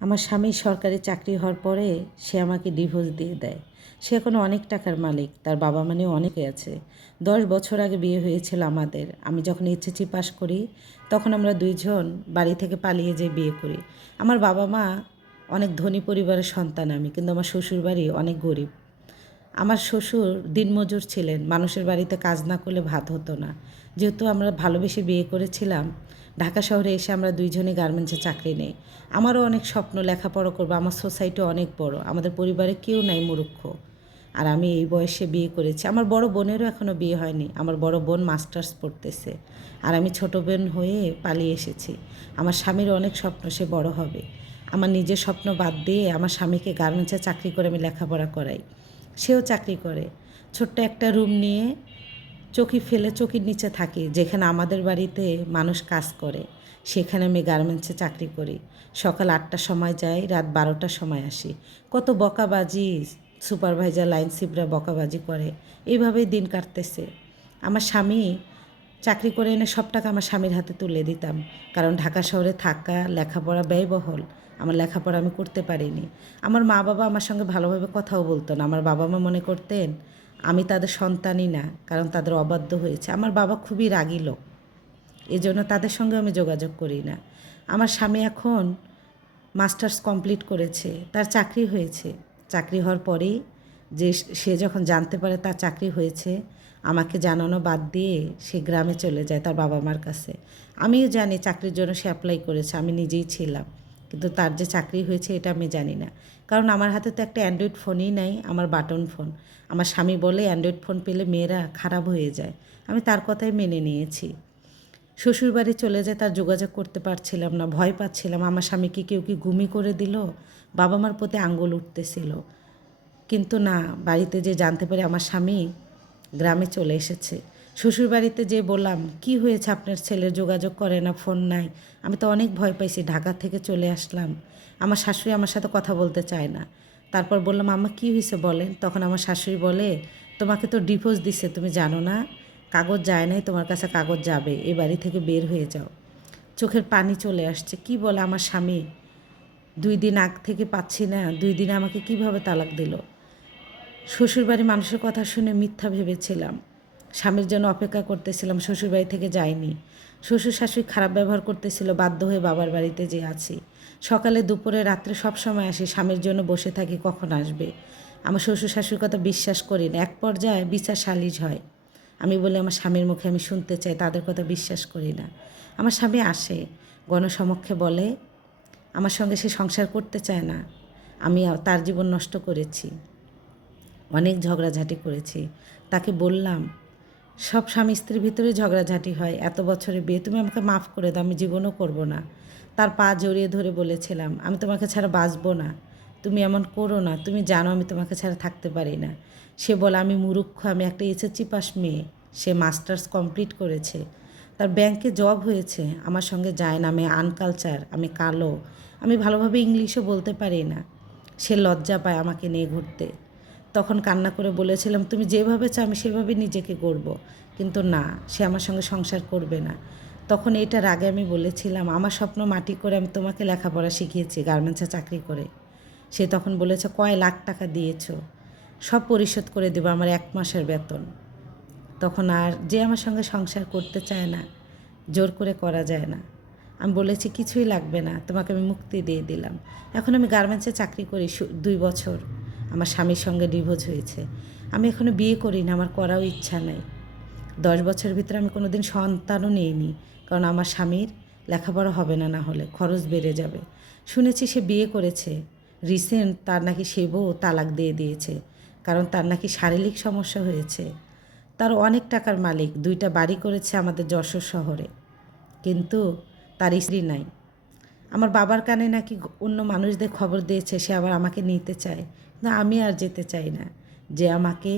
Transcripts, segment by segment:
আমার স্বামী সরকারি চাকরি হওয়ার পরে সে আমাকে ডিভোর্স দিয়ে দেয়। সে এখন অনেক টাকার মালিক, তার বাবা মানেও অনেকে আছে। 10 বছর আগে বিয়ে হয়েছিল আমাদের। আমি যখন এইচএসসি পাস করি তখন আমরা দুইজন বাড়ি থেকে পালিয়ে যেয়ে বিয়ে করি। আমার বাবা মা অনেক ধনী পরিবারের সন্তান আমি, কিন্তু আমার শ্বশুরবাড়ি অনেক গরিব। আমার শ্বশুর দিনমজুর ছিলেন, মানুষের বাড়িতে কাজ না করলে ভাত হতো না। যেহেতু আমরা ভালোবেসে বিয়ে করেছিলাম, ঢাকা শহরে এসে আমরা দুইজনই গার্মেন্টসে চাকরি নেই। আমারও অনেক স্বপ্ন, লেখাপড়া করবো, আমার সোসাইটি অনেক বড়, আমাদের পরিবারে কেউ নাই মূর্খ। আর আমি এই বয়সে বিয়ে করেছি। আমার বড় বোনেরও এখনও বিয়ে হয়নি, আমার বড় বোন মাস্টার্স পড়তেছে, আর আমি ছোট বোন হয়ে পালিয়ে এসেছি। আমার স্বামীর অনেক স্বপ্ন, সে বড় হবে। আমার নিজের স্বপ্ন বাদ দিয়ে আমার স্বামীকে গার্মেন্টসে চাকরি করে আমি লেখাপড়া করাই, সেও চাকরি করে। ছোট্ট একটা রুম নিয়ে চকি ফেলে চকির নিচে থাকি, যেখানে আমাদের বাড়িতে মানুষ কাজ করে, সেখানে আমি গার্মেন্টসে চাকরি করি। সকাল 8টার সময় যাই, রাত 12টার সময় আসি। কত বকাবাজি, সুপারভাইজার লাইন শিপরা বকাবাজি করে, এইভাবেই দিন কাটতেছে। আমার স্বামী চাকরি করে এনে সব টাকা আমার স্বামীর হাতে তুলে দিতাম, কারণ ঢাকা শহরে থাকা, লেখাপড়া ব্যয়বহুল। আমার লেখাপড়া আমি করতে পারিনি। আমার মা বাবা আমার সঙ্গে ভালোভাবে কথাও বলতো না। আমার বাবা মা মনে করতেন আমি তাদের সন্তানই না, কারণ তাদের অবাধ্য হয়েছে। আমার বাবা খুবই রাগী লোক, এজন্য তাদের সঙ্গে আমি যোগাযোগ করি না। আমার স্বামী এখন মাস্টার্স কমপ্লিট করেছে, তার চাকরি হয়েছে। চাকরি হওয়ার পরেই যে সে যখন জানতে পারে তার চাকরি হয়েছে, আমাকে জানানো বাদ দিয়ে সে গ্রামে চলে যায় তার বাবা মার কাছে। আমিও জানি চাকরির জন্য সে অ্যাপ্লাই করেছে, আমি নিজেই ছিলাম, কিন্তু তার যে চাকরি হয়েছে এটা আমি জানি না। কারণ আমার হাতে তো একটা অ্যান্ড্রয়েড ফোনই নাই, আমার বাটন ফোন। আমার স্বামী বলে অ্যান্ড্রয়েড ফোন পেলে মেয়েরা খারাপ হয়ে যায়। আমি তার কথাই মেনে নিয়েছি। শ্বশুরবাড়ি চলে যায়, তার যোগাযোগ করতে পারছিলাম না, ভয় পাচ্ছিলাম আমার স্বামীকে কেউ কি গুমি করে দিল। বাবা মার প্রতি আঙ্গুল উঠতেছিল, কিন্তু না, বাড়িতে যে জানতে পারে আমার স্বামী গ্রামে চলে এসেছে। শ্বশুরবাড়িতে যে বললাম, কি হয়েছে আপনার ছেলের, যোগাযোগ করে না, ফোন নাই। আমি তো অনেক ভয় পাইছি, ঢাকা থেকে চলে আসলাম। আমার শাশুড়ি আমার সাথে কথা বলতে চায় না। তারপর বললাম, আম্মা কী হয়েছে বলেন। তখন আমার শাশুড়ি বলে, তোমাকে তো ডিভোর্স দিছে, তুমি জানো না? কাগজ যায় নাই, তোমার কাছে কাগজ যাবে, এ বাড়ি থেকে বের হয়ে যাও। চোখের পানি চলে আসছে। কি বলে আমার স্বামী, 2 দিন আগ থেকে পাচ্ছি না, 2 দিনে আমাকে কিভাবে তালাক দিল। শ্বশুরবাড়ির মানুষের কথা শুনে মিথ্যা ভেবেছিলাম, স্বামীর জন্য অপেক্ষা করতেছিলাম, শ্বশুরবাড়ি থেকে যাইনি। শ্বশুর শাশুড়ি খারাপ ব্যবহার করতেছিল, বাধ্য হয়ে বাবার বাড়িতে যে আছি। সকালে দুপুরে রাত্রে সব সময় আসি, স্বামীর জন্য বসে থাকি কখন আসবে। আমার শ্বশুর শাশুড়ির কথা বিশ্বাস করি না। এক পর্যায়ে বিচার সালিশ হয়। আমি বলি আমার স্বামীর মুখে আমি শুনতে চাই, তাদের কথা বিশ্বাস করি না। আমার স্বামী আসে, গণসমক্ষে বলে আমার সঙ্গে সে সংসার করতে চায় না, আমি তার জীবন নষ্ট করেছি, অনেক ঝগড়াঝাঁটি করেছি। তাকে বললাম, সব স্বামী স্ত্রীর ভিতরে ঝগড়াঝাঁটি হয়, এত বছরে বিয়ে, তুমি আমাকে মাফ করে দাও, আমি জীবনও করব না। তার পা জড়িয়ে ধরে বলেছিলাম, আমি তোমাকে ছাড়া বাঁচবো না, তুমি এমন করো না, তুমি জানো আমি তোমাকে ছাড়া থাকতে পারি না। সে বলে আমি মূর্খ, আমি একটা এসএসসি পাস মেয়ে, সে মাস্টার্স কমপ্লিট করেছে, তার ব্যাংকে জব হয়েছে, আমার সঙ্গে যায় না, আমি আনকালচার, আমি কালো, আমি ভালোভাবে ইংলিশও বলতে পারি না। সে লজ্জা পায় আমাকে নিয়ে ঘুরতে। তখন কান্না করে বলেছিলাম, তুমি যেভাবে চাও আমি সেভাবে নিজেকে গড়ব, কিন্তু না, সে আমার সঙ্গে সংসার করবে না। তখন এটার আগে আমি বলেছিলাম, আমার স্বপ্ন মাটি করে আমি তোমাকে লেখাপড়া শিখিয়েছি গার্মেন্টসে চাকরি করে। সে তখন বলেছে, কয় লাখ টাকা দিয়েছো, সব পরিশোধ করে দেবো, আমার 1 মাসের বেতন। তখন আর যে আমার সঙ্গে সংসার করতে চায় না, জোর করে করা যায় না। আমি বলেছি কিছুই লাগবে না, তোমাকে আমি মুক্তি দিয়ে দিলাম। এখন আমি গার্মেন্টসে চাকরি করি 2 বছর। আমার স্বামীর সঙ্গে ডিভোর্স হয়েছে। আমি এখনও বিয়ে করি না, আমার করাও ইচ্ছা নাই। 10 বছরের ভিতরে আমি কোনো দিন সন্তানও নিইনি, কারণ আমার স্বামীর লেখাপড়া হবে না, না হলে খরচ বেড়ে যাবে। শুনেছি সে বিয়ে করেছে, রিসেন্ট তার নাকি সে বউ তালাক দিয়ে দিয়েছে, কারণ তার নাকি শারীরিক সমস্যা হয়েছে। তার অনেক টাকার মালিক, 2টা বাড়ি করেছে আমাদের যশোর শহরে, কিন্তু তার স্ত্রী নাই। আমার বাবার কানে নাকি অন্য মানুষদের খবর দিয়েছে সে আবার আমাকে নিতে চায়, না আমি আর যেতে চাই না। যে আমাকে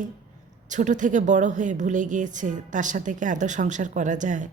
ছোট থেকে বড় হয়ে ভুলে গিয়েছে, তার সাথে কি আদৌ সংসার করা যায়?